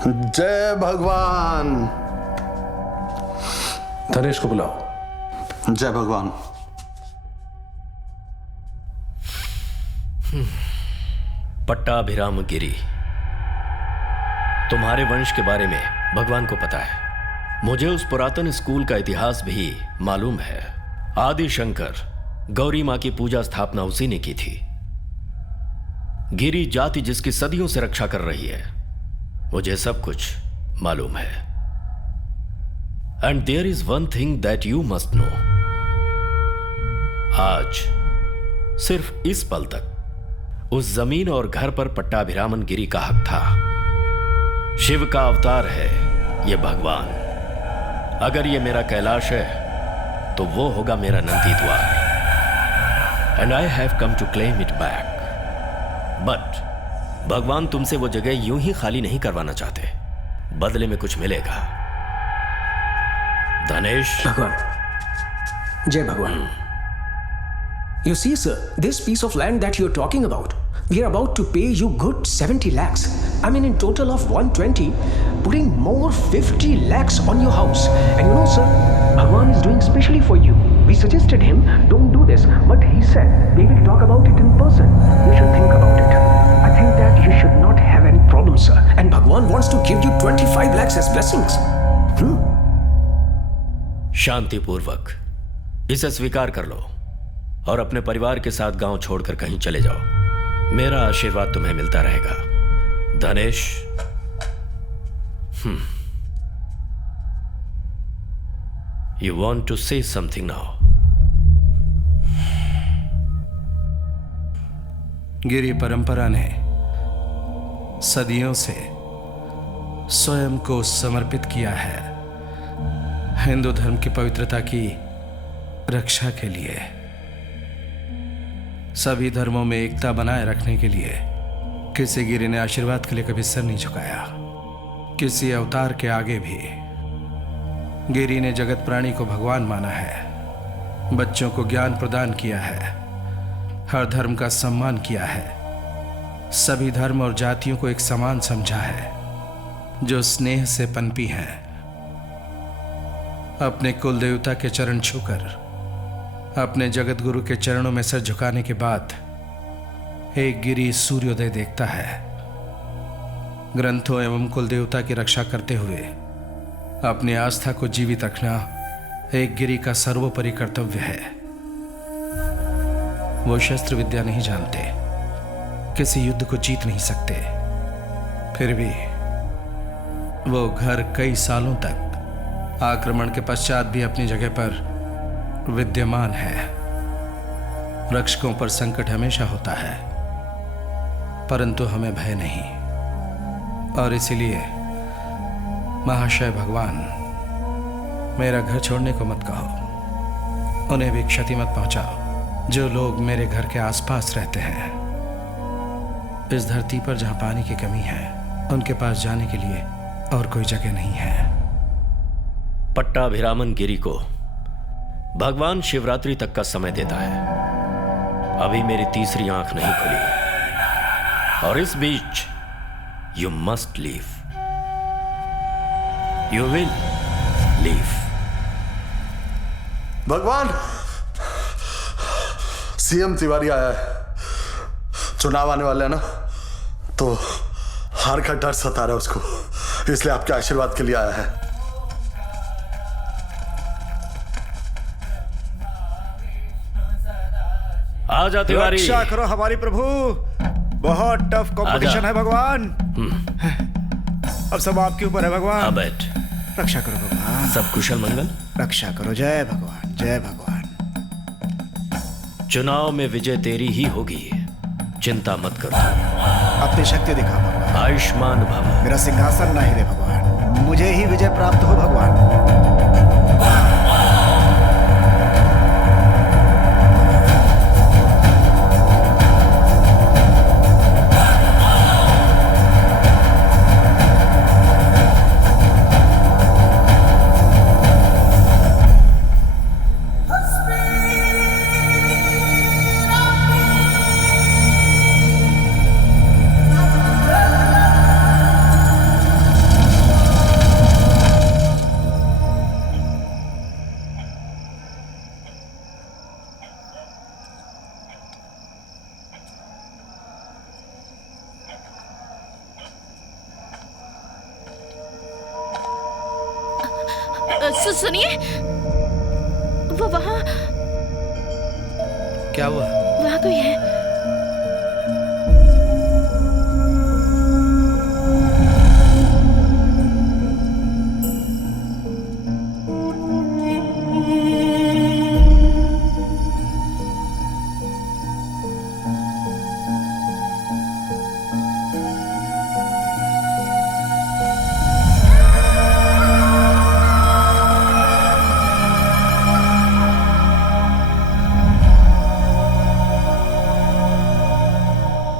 जय भगवान। धनेश को बुलाओ। जय भगवान। पट्टाभिराम गिरी, तुम्हारे वंश के बारे में भगवान को पता है। मुझे उस पुरातन स्कूल का इतिहास भी मालूम है। आदि शंकर, गौरी मां की पूजा स्थापना उसी ने की थी। गिरी जाति जिसकी सदियों से रक्षा कर रही है, मुझे सब कुछ मालूम है। And there is one thing that you must know. आज सिर्फ इस पल तक उस जमीन और घर पर पट्टाभिरामन गिरी का हक था। शिव का अवतार है ये भगवान। अगर ये मेरा कैलाश है तो वो होगा मेरा Nandi Dwar. And I have come to claim it back. But भगवान तुमसे वो जगह यूं ही खाली नहीं करवाना चाहते, बदले में कुछ मिलेगा। धनेश। भगवान, जय भगवान। You see, sir, this piece of land that you're talking about, we are about to pay you good 70 lakhs. I mean, in total of 120, putting more 50 lakhs on your house. And you know, sir, Bhagwan is doing specially for you. We suggested him, don't do this, but he said, we will talk about it in person. You should think about it. I think that you should not have any problem, sir. And Bhagwan wants to give you 25 lakhs as blessings. शांतिपूर्वक इसे स्वीकार कर लो और अपने परिवार के साथ गांव छोड़कर कहीं चले जाओ। मेरा आशीर्वाद तुम्हें मिलता रहेगा। Dhanesh. You want to say something now? Giri परंपरा ने सदियों से स्वयं को समर्पित किया है हिंदू धर्म की पवित्रता की रक्षा के लिए, सभी धर्मों में एकता बनाए रखने के लिए। किसी गिरी ने आशीर्वाद के लिए कभी सर नहीं झुकाया, किसी अवतार के आगे भी। गिरी ने जगत प्राणी को भगवान माना है, बच्चों को ज्ञान प्रदान किया है, हर धर्म का सम्मान किया है, सभी धर्म और जातियों को एक समान समझा है जो स्नेह से पनपी हैं। अपने कुल देवता के चरण छूकर अपने जगत गुरु के चरणों में सर झुकाने के बाद एक गिरी सूर्योदय देखता है। ग्रंथों एवं कुल देवता की रक्षा करते हुए अपनी आस्था को जीवित रखना एक गिरी का सर्वोपरि कर्तव्य है। वो शस्त्र विद्या नहीं जानते, किसी युद्ध को जीत नहीं सकते, फिर भी वो घर कई सालों तक आक्रमण के पश्चात भी अपनी जगह पर विद्यमान है। रक्षकों पर संकट हमेशा होता है, परंतु हमें भय नहीं, और इसीलिए महाशय भगवान, मेरा घर छोड़ने को मत कहो, उन्हें भी क्षति मत पहुंचाओ जो लोग मेरे घर के आसपास रहते हैं। इस धरती पर जहां पानी की कमी है, उनके पास जाने के लिए और कोई जगह नहीं है। पट्टाभिरामन गिरी को भगवान शिवरात्रि तक का समय देता है। अभी मेरी तीसरी आंख नहीं खुली, और इस बीच you must leave. You will leave. भगवान, सीएम तिवारी आया है। चुनाव आने वाले हैं ना, तो हार का डर सता रहा है उसको, इसलिए आपके आशीर्वाद के लिए आया है। आजा तिवारी। रक्षा करो हमारी प्रभु, बहुत टफ कंपटीशन है भगवान। अब सब आपके ऊपर है भगवान। अब बैठ। रक्षा करो भगवान। सब कुशल मंगल। रक्षा करो। जय भगवान, जय भगवान। चुनाव में विजय तेरी ही होगी, चिंता मत करो। अपनी शक्ति दिखा भगवान। आयुष्मान भव। मेरा सिंहासन ना हिले भगवान, मुझे ही विजय प्राप्त हो भगवान। सुनिए, वो वहाँ क्या हुआ? वहाँ कोई है।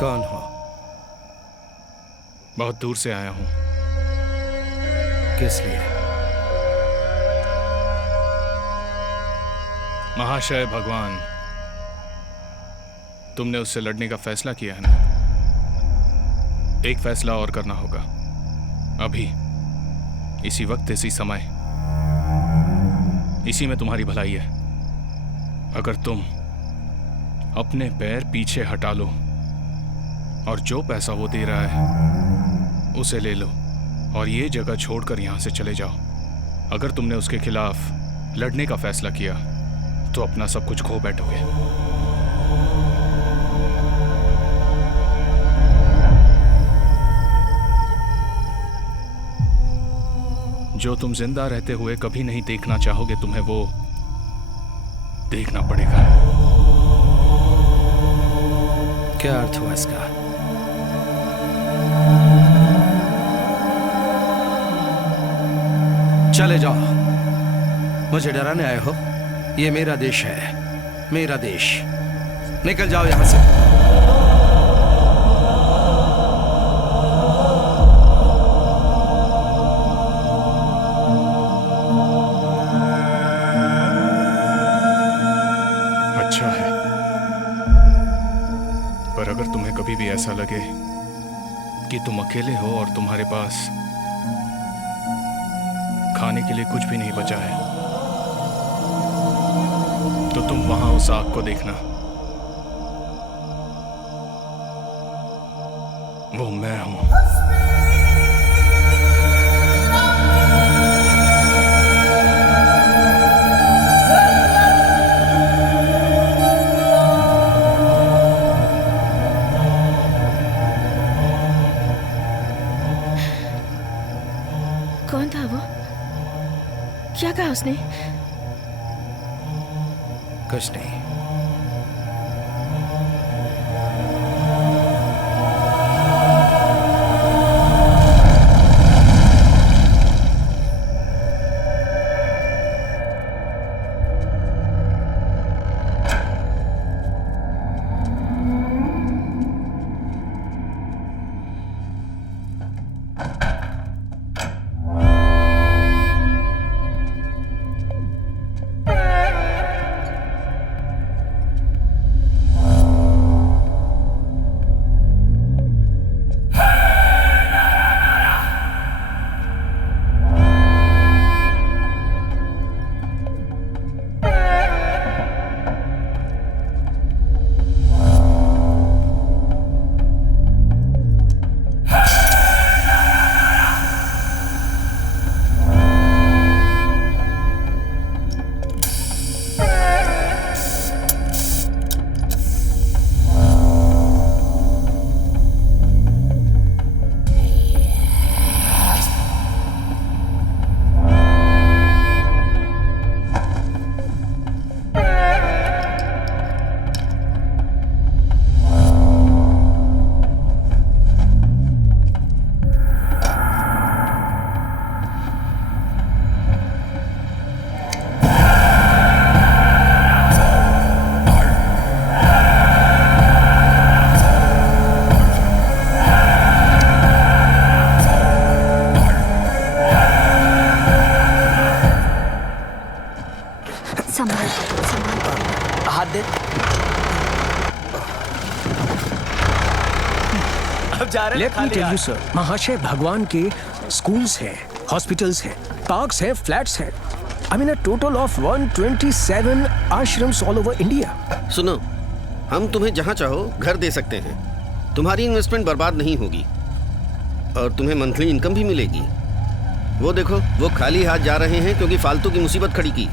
कौन हो? बहुत दूर से आया हूं। किस लिए? महाशय भगवान, तुमने उससे लड़ने का फैसला किया है ना? एक फैसला और करना होगा, अभी, इसी वक्त, इसी समय। इसी में तुम्हारी भलाई है। अगर तुम अपने पैर पीछे हटा लो और जो पैसा वो दे रहा है उसे ले लो और ये जगह छोड़कर यहां से चले जाओ। अगर तुमने उसके खिलाफ लड़ने का फैसला किया तो अपना सब कुछ खो बैठोगे। जो तुम जिंदा रहते हुए कभी नहीं देखना चाहोगे, तुम्हें वो देखना पड़ेगा। क्या अर्थ हुआ इसका? चले जाओ, मुझे डराने आए हो? ये मेरा देश है, मेरा देश। निकल जाओ यहां से। अच्छा है, पर अगर तुम्हें कभी भी ऐसा लगे कि तुम अकेले हो और तुम्हारे पास खाने के लिए कुछ भी नहीं बचा है, तो तुम वहां उस आग को देखना। वो मैं हूं। कौन था वो? क्या कहा उसने? कुछ नहीं। हाथ दे। अब जा रहे हैं। Let me tell you sir, महाशय भगवान के स्कूल्स हैं, हॉस्पिटल्स हैं, पार्क्स हैं, फ्लैट्स हैं। I mean a total of 127 ashrams all over India. सुनो, हम तुम्हें जहां चाहो घर दे सकते हैं। तुम्हारी इन्वेस्टमेंट बर्बाद नहीं होगी और तुम्हें मंथली इनकम भी मिलेगी। वो देखो, वो खाली हाथ जा रहे हैं क्योंकि फालतू की मुसीबत खड़ी की।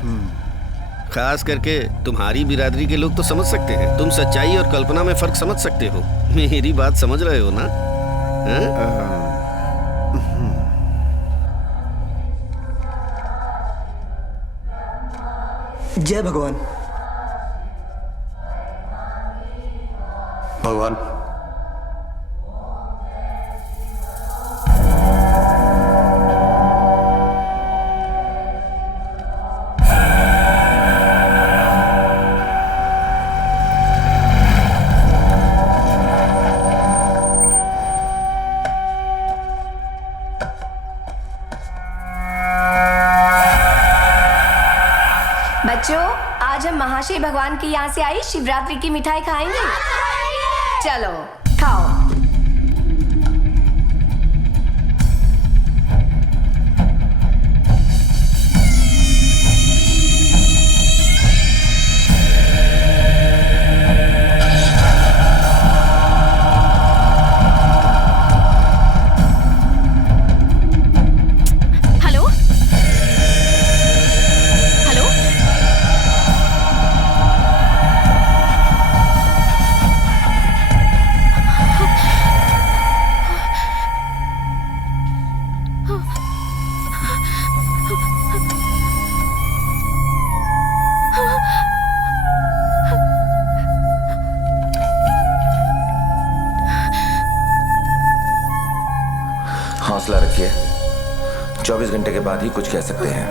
खास करके तुम्हारी बिरादरी के लोग तो समझ सकते हैं। तुम सच्चाई और कल्पना में फर्क समझ सकते हो। मेरी बात समझ रहे हो ना? जय भगवान। भगवान, बच्चों, आज हम महाशय भगवान के यहाँ से आई शिवरात्रि की मिठाई खाएंगे। चलो खाओ। हेलो हेलो, हौसला रखिए, 24 घंटे के बाद ही कुछ कह सकते हैं।